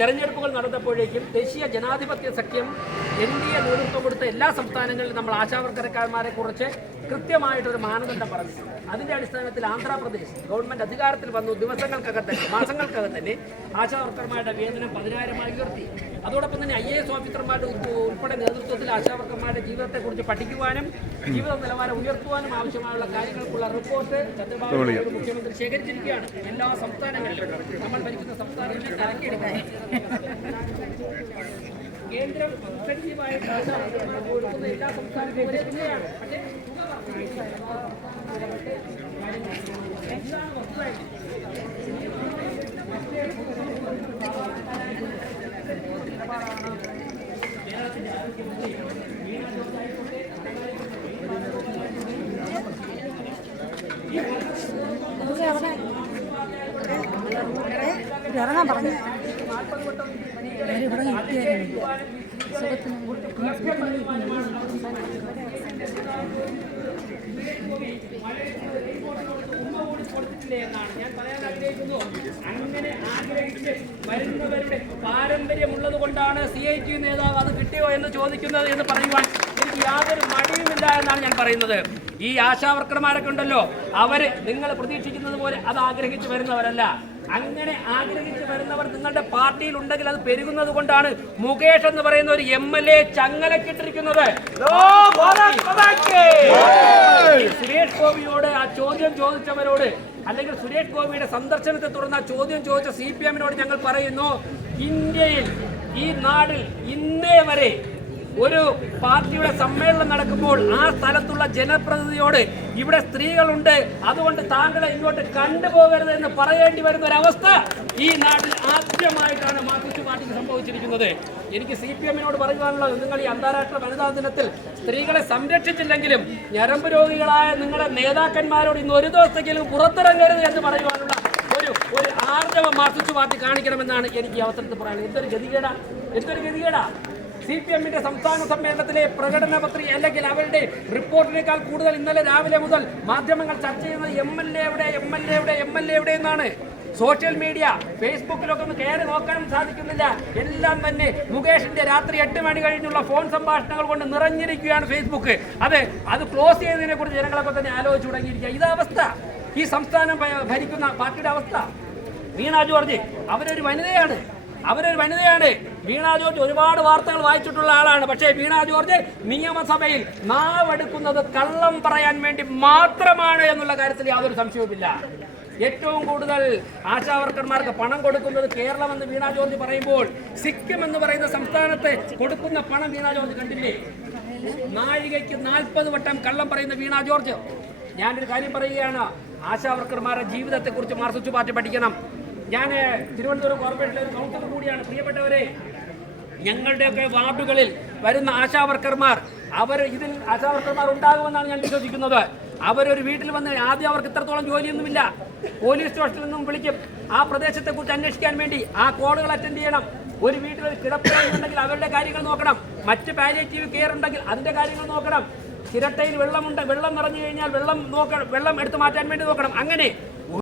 തെരഞ്ഞെടുപ്പുകൾ നടന്നപ്പോഴേക്കും ദേശീയ ജനാധിപത്യ സഖ്യം എൻ ഡി എ നേതൃത്വം കൊടുത്ത എല്ലാ സംസ്ഥാനങ്ങളിലും നമ്മൾ ആശാവർക്കരക്കാരന്മാരെ കുറിച്ച് കൃത്യമായിട്ടൊരു മാനദണ്ഡം പറഞ്ഞിട്ടുണ്ട്. അതിന്റെ അടിസ്ഥാനത്തിൽ ആന്ധ്രാപ്രദേശ് ഗവൺമെന്റ് അധികാരത്തിൽ വന്നു ദിവസങ്ങൾക്കകം തന്നെ മാസങ്ങൾക്കകം തന്നെ ആശാവർക്കർമാരുടെ വേതനം പതിനായിരമായി ഉയർത്തി. അതോടൊപ്പം തന്നെ ഐ എ എസ് ഓഫീസർമാരുടെ ഉൾപ്പെ- ഉൾപ്പെടെ നേതൃത്വത്തിൽ ആശാവർക്കർമാരുടെ ജീവിതത്തെക്കുറിച്ച് പഠിക്കുവാനും ജീവിത നിലവാരം ഉയർത്തുവാനും ആവശ്യമായുള്ള കാര്യങ്ങൾക്കുള്ള റിപ്പോർട്ട് ചന്ദ്രബാബു മുഖ്യമന്ത്രി ശേഖരിച്ചിരിക്കുകയാണ്. എല്ലാ സംസ്ഥാനങ്ങളിലും നമ്മൾ ഭരിക്കുന്ന സംസ്ഥാനങ്ങളിൽ തരക്കിയെടുക്കാൻ കേന്ദ്രം ആശാവർക്കർമാർക്ക് കൊടുക്കുന്ന എല്ലാ സംസ്ഥാനങ്ങളും ഒരേ തുകയാണ്. ഇറങ്ങാൻ പറഞ്ഞു. എന്നാണ് ഞാൻ പറയാൻ ആഗ്രഹിക്കുന്നു അങ്ങനെ ആഗ്രഹിച്ച് വരുന്നവരുടെ പാരമ്പര്യമുള്ളത് കൊണ്ടാണ് സി ഐ ടി നേതാവ് അത് കിട്ടിയോ എന്ന് ചോദിക്കുന്നത് എന്ന് പറയുവാൻ എനിക്ക് യാതൊരു മടിയുമില്ല എന്നാണ് ഞാൻ പറയുന്നത്. ഈ ആശാവർക്കർമാരൊക്കെ ഉണ്ടല്ലോ അവർ നിങ്ങൾ പ്രതീക്ഷിക്കുന്നത് പോലെ അത് ആഗ്രഹിച്ച് വരുന്നവരല്ല. അങ്ങനെ ആഗ്രഹിച്ച് വരുന്നവർ നിങ്ങളുടെ പാർട്ടിയിൽ ഉണ്ടെങ്കിൽ അത് പെരുകുന്നത് കൊണ്ടാണ് മുകേഷ് എന്ന് പറയുന്ന ഒരു എം എൽ എ ചങ്ങലക്കിട്ടിരിക്കുന്നത്. സുരേഷ് ഗോപിയോട് ആ ചോദ്യം ചോദിച്ചവരോട് അല്ലെങ്കിൽ സുരേഷ് ഗോപിയുടെ സന്ദർശനത്തെ തുടർന്ന് ആ ചോദ്യം ചോദിച്ച സി പി എമ്മിനോട് ഞങ്ങൾ പറയുന്നു ഇന്ത്യയിൽ ഈ നാടിൽ ഇന്നേ വരെ ഒരു പാർട്ടിയുടെ സമ്മേളനം നടക്കുമ്പോൾ ആ സ്ഥലത്തുള്ള ജനപ്രതിനിധിയോട് ഇവിടെ സ്ത്രീകളുണ്ട് അതുകൊണ്ട് താങ്കളെ ഇങ്ങോട്ട് കണ്ടുപോകരുത് എന്ന് പറയേണ്ടി വരുന്ന ഒരവസ്ഥ ഈ നാട്ടിൽ ആദ്യമായിട്ടാണ് മാർക്സിസ്റ്റ് പാർട്ടിക്ക് സംഭവിച്ചിരിക്കുന്നത്. എനിക്ക് സി പി എമ്മിനോട് പറയുവാനുള്ളത് നിങ്ങൾ ഈ അന്താരാഷ്ട്ര വനിതാ ദിനത്തിൽ സ്ത്രീകളെ സംരക്ഷിച്ചില്ലെങ്കിലും ഞരമ്പ് രോഗികളായ നിങ്ങളുടെ നേതാക്കന്മാരോട് ഇന്ന് ഒരു ദിവസത്തെങ്കിലും പുറത്തിറങ്ങരുത് എന്ന് പറയുവാനുള്ള ഒരു ഒരു ആർജവം മാർക്സിസ്റ്റ് പാർട്ടി കാണിക്കണമെന്നാണ് എനിക്ക് ഈ അവസരത്തിൽ പറയാനുള്ളത്. എന്തൊരു ഗതികേടാ? എന്തൊരു ഗതികേടാ? സി പി എമ്മിന്റെ സംസ്ഥാന സമ്മേളനത്തിലെ പ്രകടന പത്രിക അല്ലെങ്കിൽ അവരുടെ റിപ്പോർട്ടിനേക്കാൾ കൂടുതൽ ഇന്നലെ രാവിലെ മുതൽ മാധ്യമങ്ങൾ ചർച്ച ചെയ്യുന്നത് എം എൽ എവിടെ എം എൽ എവിടെ എം എൽ എവിടെ എന്നാണ്. സോഷ്യൽ മീഡിയ ഫേസ്ബുക്കിലൊക്കെ ഒന്ന് കയറി നോക്കാനും സാധിക്കുന്നില്ല. എല്ലാം തന്നെ മുകേഷിന്റെ രാത്രി എട്ട് മണി കഴിഞ്ഞുള്ള ഫോൺ സംഭാഷണങ്ങൾ കൊണ്ട് നിറഞ്ഞിരിക്കുകയാണ് ഫേസ്ബുക്ക്. അതെ അത് ക്ലോസ് ചെയ്തതിനെ കുറിച്ച് ജനങ്ങളൊക്കെ തന്നെ ആലോചിച്ച് തുടങ്ങിയിരിക്കുക. ഇത് അവസ്ഥ. ഈ സംസ്ഥാനം ഭരിക്കുന്ന പാർട്ടിയുടെ അവസ്ഥ. വീണ ജോർജ് അവരൊരു വനിതയാണ്. അവരൊരു വനിതയാണ്. വീണ ജോർജ് ഒരുപാട് വാർത്തകൾ വായിച്ചിട്ടുള്ള ആളാണ്. പക്ഷേ വീണ ജോർജ് നിയമസഭയിൽ നാവെടുക്കുന്നത് കള്ളം പറയാൻ വേണ്ടി മാത്രമാണ് എന്നുള്ള കാര്യത്തിൽ യാതൊരു സംശയവുമില്ല. ഏറ്റവും കൂടുതൽ ആശാവർക്കർമാർക്ക് പണം കൊടുക്കുന്നത് കേരളം എന്ന് വീണ ജോർജ് പറയുമ്പോൾ സിക്കിം എന്ന് പറയുന്ന സംസ്ഥാനത്ത് കൊടുക്കുന്ന പണം വീണ ജോർജ് കണ്ടില്ലേ? നാഴികയ്ക്ക് നാൽപ്പത് വട്ടം കള്ളം പറയുന്ന വീണ ജോർജ്. ഞാനൊരു കാര്യം പറയുകയാണ്. ആശാവർക്കർമാരുടെ ജീവിതത്തെക്കുറിച്ച് മാർസിസ്റ്റ് പാർട്ടി പഠിക്കണം. ഞാൻ തിരുവനന്തപുരം കോർപ്പറേഷനിലെ ഒരു കൗൺസിലർ കൂടിയാണ്. പ്രിയപ്പെട്ടവരെ ഞങ്ങളുടെയൊക്കെ വാർഡുകളിൽ വരുന്ന ആശാവർക്കർമാർ അവർ ഇതിൽ ആശാവർക്കർമാർ ഉണ്ടാകുമെന്നാണ് ഞാൻ വിശ്വസിക്കുന്നത്. അവരൊരു വീട്ടിൽ വന്ന് ആദ്യം അവർക്ക് ഇത്രത്തോളം ജോലിയൊന്നുമില്ല. പോലീസ് സ്റ്റേഷനിൽ നിന്നും വിളിക്കും. ആ പ്രദേശത്തെക്കുറിച്ച് അന്വേഷിക്കാൻ വേണ്ടി ആ കോളുകൾ അറ്റൻഡ് ചെയ്യണം. ഒരു വീട്ടിൽ കിടപ്പുണ്ടെങ്കിൽ അവരുടെ കാര്യങ്ങൾ നോക്കണം. മറ്റ് പാലിയേറ്റീവ് കെയർ ഉണ്ടെങ്കിൽ അതിന്റെ കാര്യങ്ങൾ നോക്കണം. ചിരട്ടയിൽ വെള്ളമുണ്ട് വെള്ളം നിറഞ്ഞു കഴിഞ്ഞാൽ വെള്ളം നോക്കണം വെള്ളം എടുത്തു മാറ്റാൻ വേണ്ടി നോക്കണം. അങ്ങനെ